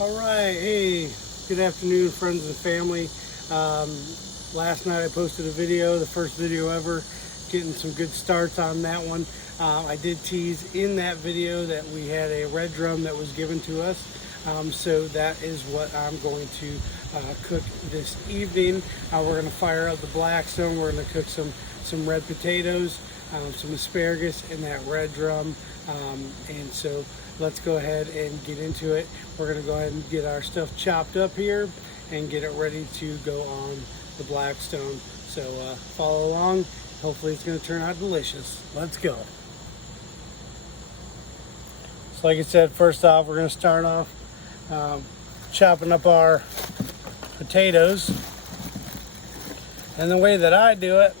All right, hey, good afternoon, friends and family. Last night I posted a video, the first video ever, getting some good starts on that one. I did tease in that video that we had a red drum that was given to us. So that is what I'm going to cook this evening. We're going to fire up the Blackstone. We're going to cook some red potatoes, some asparagus in that red drum. And so let's go ahead and get into it. We're going to go ahead and get our stuff chopped up here and get it ready to go on the Blackstone. So follow along. Hopefully it's going to turn out delicious. Let's go. So like I said, first off, we're going to start off chopping up our potatoes. And the way that I do it,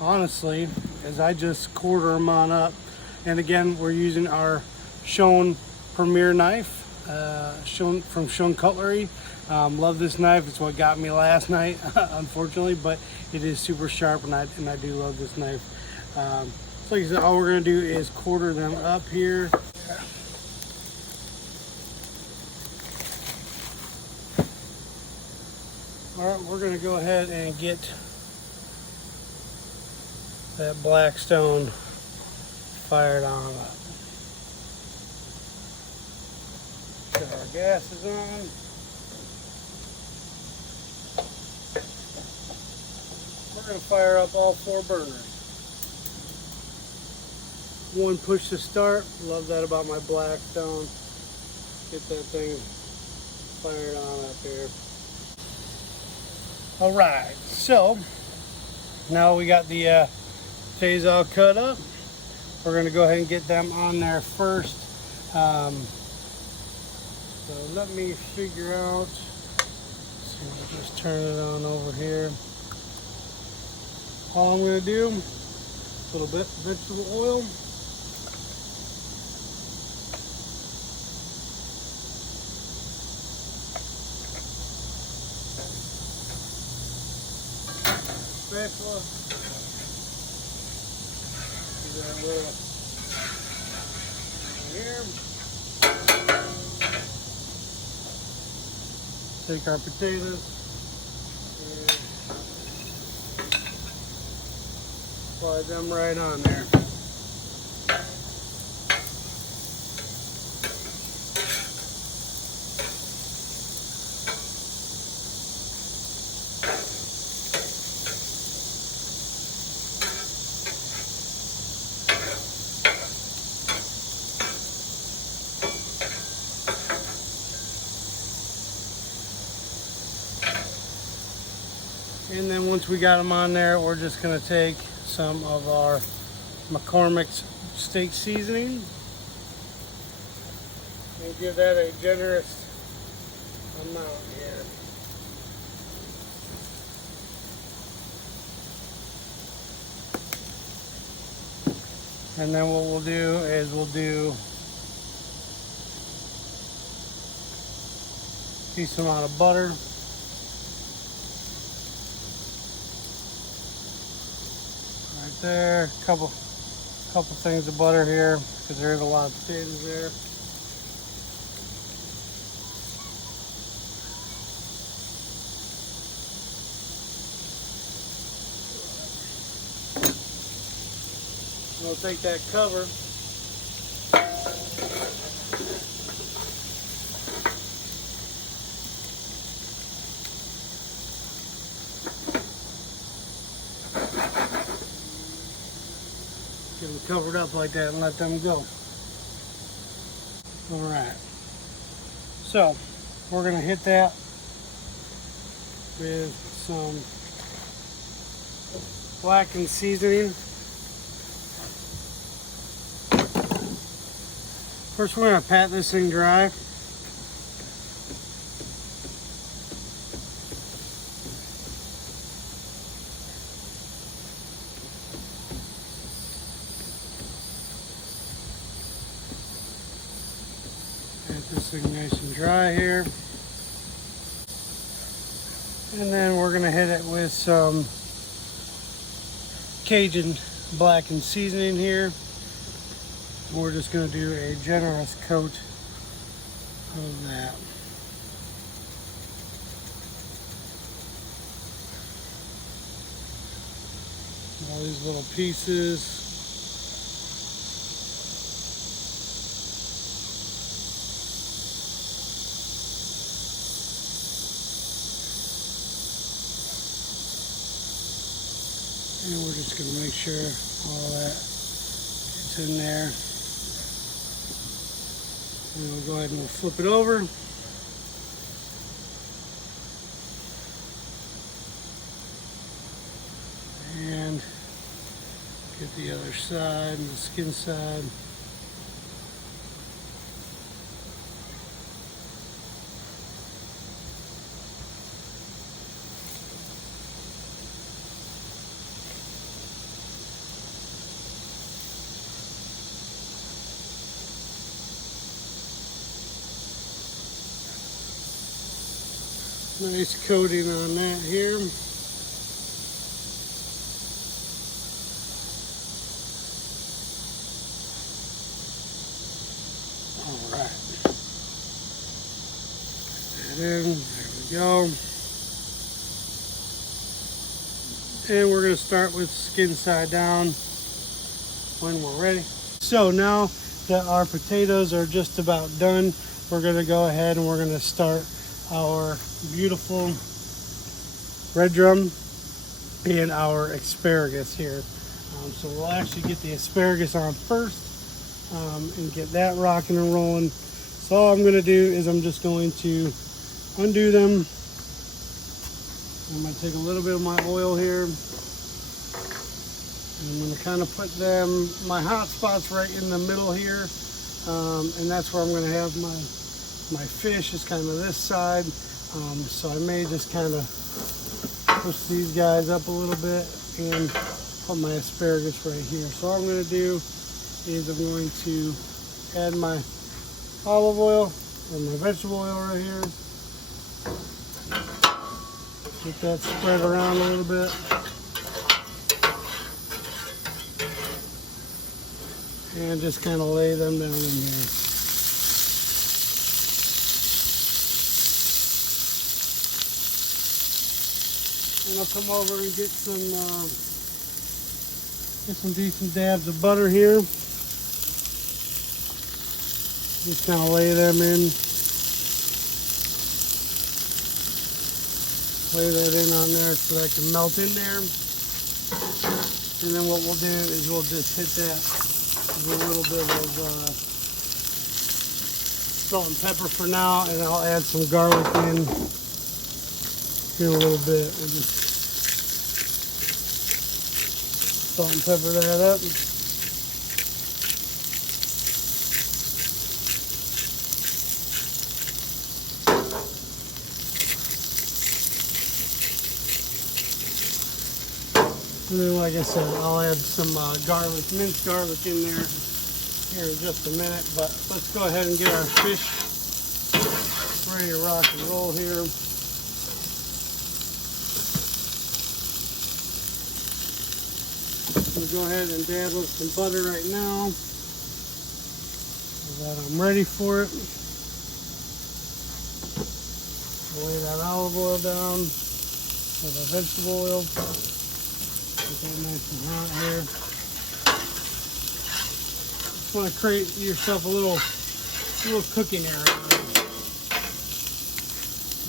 honestly, is I just quarter them on up. And again, we're using our Schoen Premier knife, from Schoen Cutlery. Love this knife. It's what got me last night, unfortunately, but it is super sharp, and I do love this knife. So like I said, all we're going to do is quarter them up here. All right, we're going to go ahead and get that Blackstone fired on up. Get our gases on. We're going to fire up all 4 burners. One push to start. Love that about my Blackstone. Get that thing fired on up here. All right, so now we got the potatoes all cut up. We're going to go ahead and get them on there first. So let me figure out. So I'll just turn it on over here. All I'm going to do, a little bit of vegetable oil. Spatula. Do that little here. Take our potatoes and slide them right on there. And then once we got them on there, we're just going to take some of our McCormick's steak seasoning and give that a generous amount here. And then what we'll do is we'll do a decent amount of butter. Right there, couple things of butter here because there is a lot of potatoes there. We'll take that cover. Get them covered up like that and let them go. All right. So we're going to hit that with some blackened seasoning. First, we're going to pat this thing dry. Get this thing nice and dry here. And then we're going to hit it with some Cajun blackened seasoning here. We're just going to do a generous coat of that. All these little pieces. And we're just going to make sure all that gets in there. And we'll go ahead and we'll flip it over. And get the other side and the skin side. Nice coating on that here. All right. Put that in. There we go. And we're going to start with skin side down when we're ready. So now that our potatoes are just about done, we're going to go ahead and we're going to start our beautiful red drum and our asparagus here. So we'll actually get the asparagus on first and get that rocking and rolling. So all I'm going to do is I'm just going to undo them. I'm going to take a little bit of my oil here. And I'm going to kind of put them, my hot spots right in the middle here. And that's where I'm going to have my fish is kind of this side. So I may just kind of push these guys up a little bit and put my asparagus right here. So all I'm going to do is I'm going to add my olive oil or my vegetable oil right here. Get that spread around a little bit. And just kind of lay them down in here. And I'll come over and get some decent dabs of butter here. Just kind of lay them in. Lay that in on there so that can melt in there. And then what we'll do is we'll just hit that with a little bit of salt and pepper for now, and I'll add some garlic in here a little bit. We'll just salt and pepper that up. And then, like I said, I'll add some garlic, minced garlic in there here in just a minute. But let's go ahead and get our fish ready to rock and roll here. We'll go ahead and dab with some butter right now so that I'm ready for it. Lay that olive oil down with the vegetable oil. Get that nice and hot here. Just want to create yourself a little cooking area.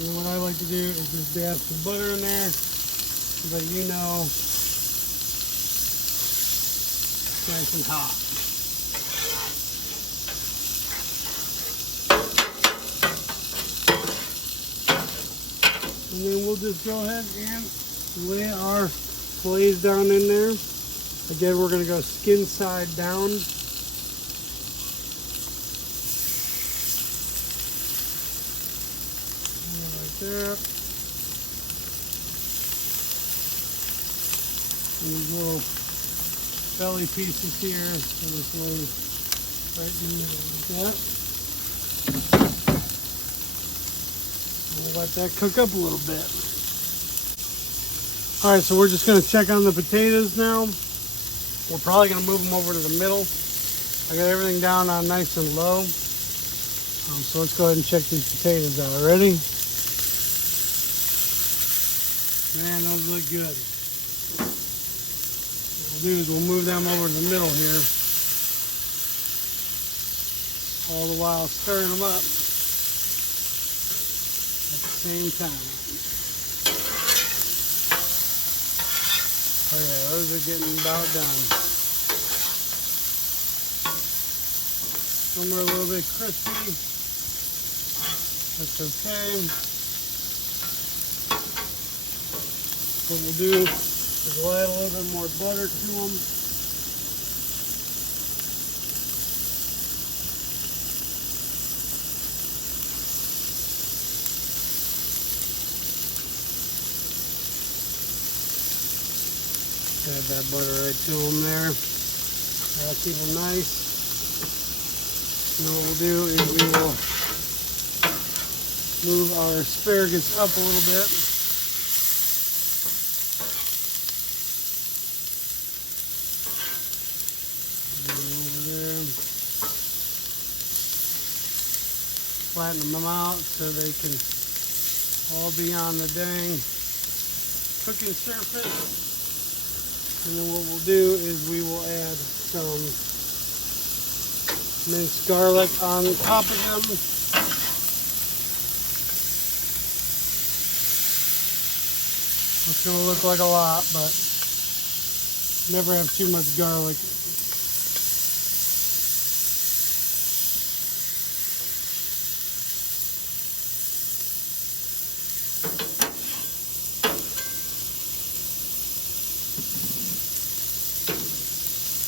And what I like to do is just dab some butter in there so that you know it's nice and hot. And then we'll just go ahead and lay our fillets down in there. Again, we're going to go skin side down. Like that. And these little belly pieces here, so this lays right in the middle like that. We'll let that cook up a little bit. All right, so we're just going to check on the potatoes now. We're probably going to move them over to the middle. I got everything down on nice and low. So let's go ahead and check these potatoes out. Ready? Man, those look good. What we'll do is we'll move them over to the middle here, all the while stirring them up at the same time. Oh yeah, those are getting about done. Some are a little bit crispy. That's okay. What we'll do is we'll add a little bit more butter to them. Add that butter right to them there. That'll keep them nice. And what we'll do is we will move our asparagus up a little bit. Over there. Flatten them out so they can all be on the dang cooking surface. And then what we'll do is we will add some minced garlic on top of them. It's going to look like a lot, but never have too much garlic.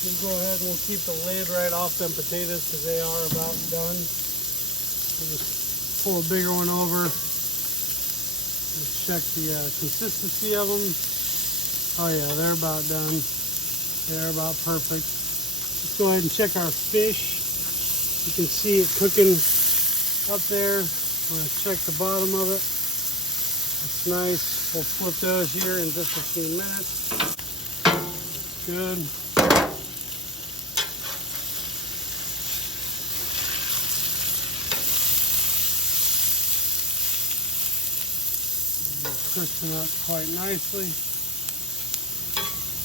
We'll go ahead and we'll keep the lid right off them potatoes because they are about done. We'll just pull a bigger one over and check the consistency of them. Oh yeah, they're about done. They're about perfect. Let's go ahead and check our fish. You can see it cooking up there. I'm going to check the bottom of it. It's nice. We'll flip those here in just a few minutes. Good. Crisping up quite nicely.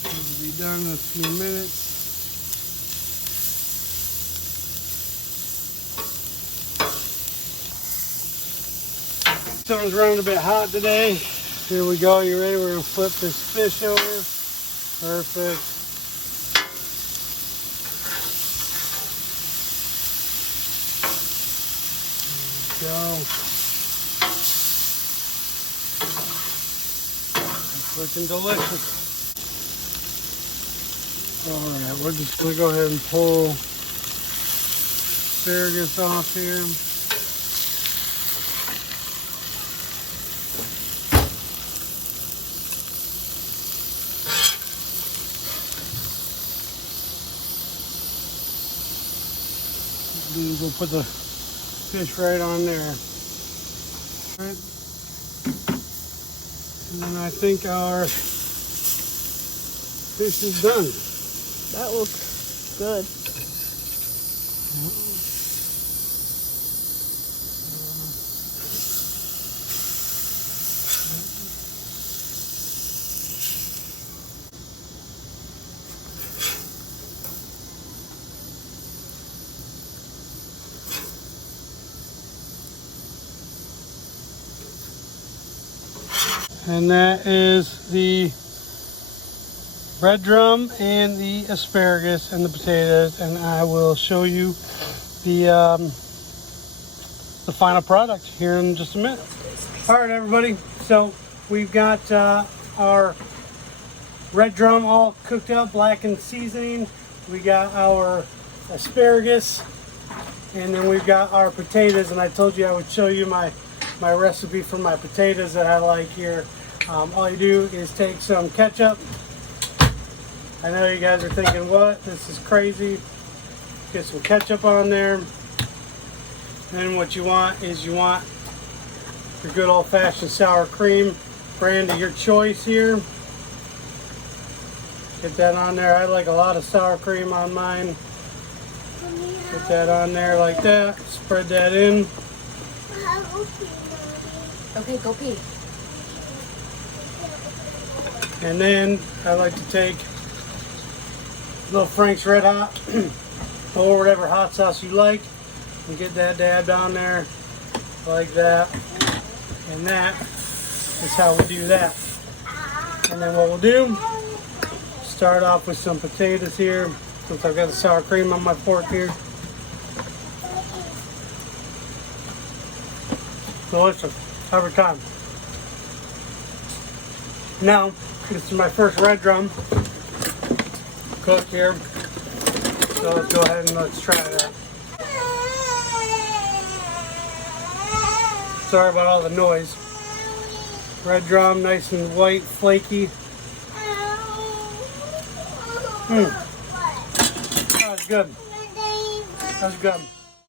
It'll be done in a few minutes. Stone's running a bit hot today. Here we go. You ready? We're gonna flip this fish over. Perfect. There we go. Looking delicious. Alright, we're just going to go ahead and pull asparagus off here. We'll put the fish right on there. All right. And then I think our fish is done. That looks good. And that is the bread drum and the asparagus and the potatoes, and I will show you the final product here in just a minute. All right, everybody. So we've got our red drum all cooked up, blackened seasoning. We got our asparagus, and then we've got our potatoes. And I told you I would show you my recipe for my potatoes that I like here. All you do is take some ketchup. I know you guys are thinking, what? This is crazy. Get some ketchup on there. Then what you want is you want your good old-fashioned sour cream, brand of your choice here. Get that on there. I like a lot of sour cream on mine. Put that on there like that. Spread that in. Okay, go pee. And then I like to take a little Frank's Red Hot or whatever hot sauce you like and get that dabbed on there like that. And that is how we do that. And then what we'll do, start off with some potatoes here, since I've got the sour cream on my fork here. Delicious, every time. Now, this is my first red drum cook here. So let's go ahead and let's try that. Sorry about all the noise. Red drum, nice and white, flaky. That was good. That was good.